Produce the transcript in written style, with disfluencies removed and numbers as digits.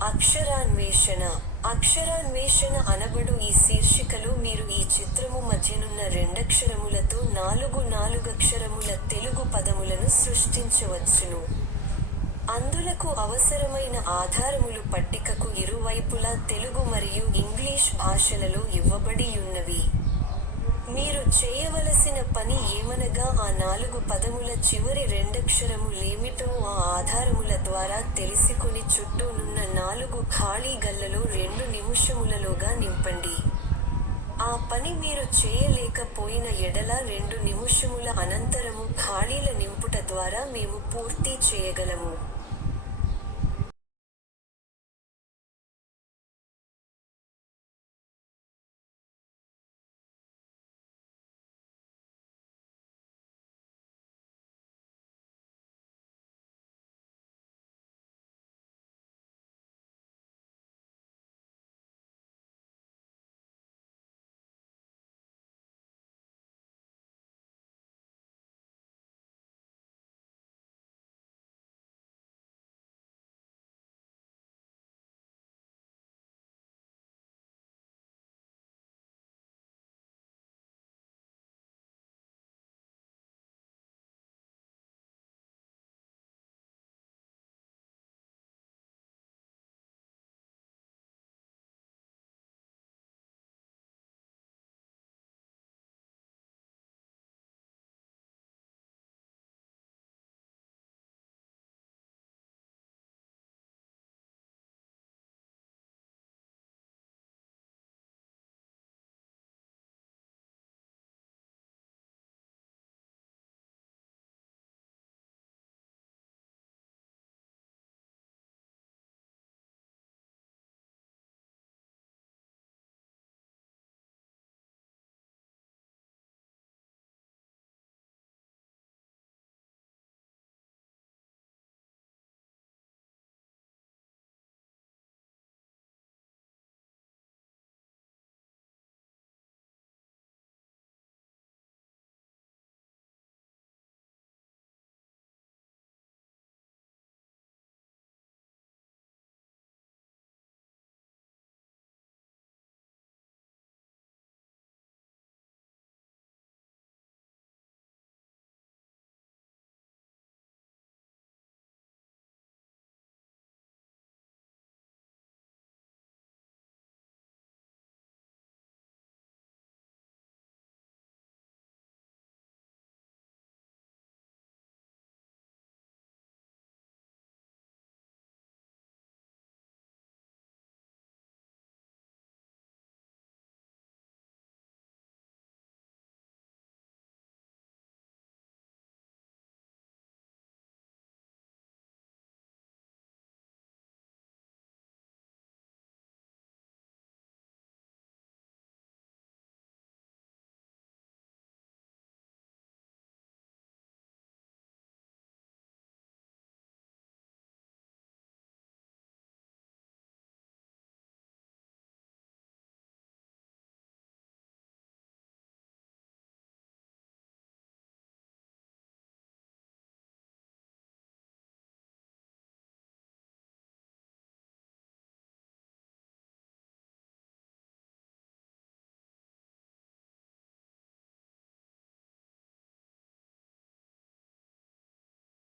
అక్షరాన్వేషణ. అక్షరాన్వేషణ అనబడు ఈ శీర్షికలో మీరు ఈ చిత్రము మధ్యనున్న రెండక్షరములతో నాలుగక్షరముల తెలుగు పదములను సృష్టించవచ్చును. అందులకు అవసరమైన ఆధారములు పట్టికకు ఇరువైపులా తెలుగు మరియు ఇంగ్లీష్ భాషలలో ఇవ్వబడియున్నవి. మీరు చేయవలసిన పని ఏమనగా ఆ 4 పదముల చివరి రెండక్షరములేమిటో ఆ ఆధారముల ద్వారా తెలిసికొని చుట్టూనున్న 4 ఖాళీ గళ్లలో 2 నిముషములలోగా నింపండి. ఆ పని మీరు చేయలేకపోయిన ఎడల 2 నిముషముల అనంతరము ఖాళీల నింపుట ద్వారా మేము పూర్తి చేయగలము.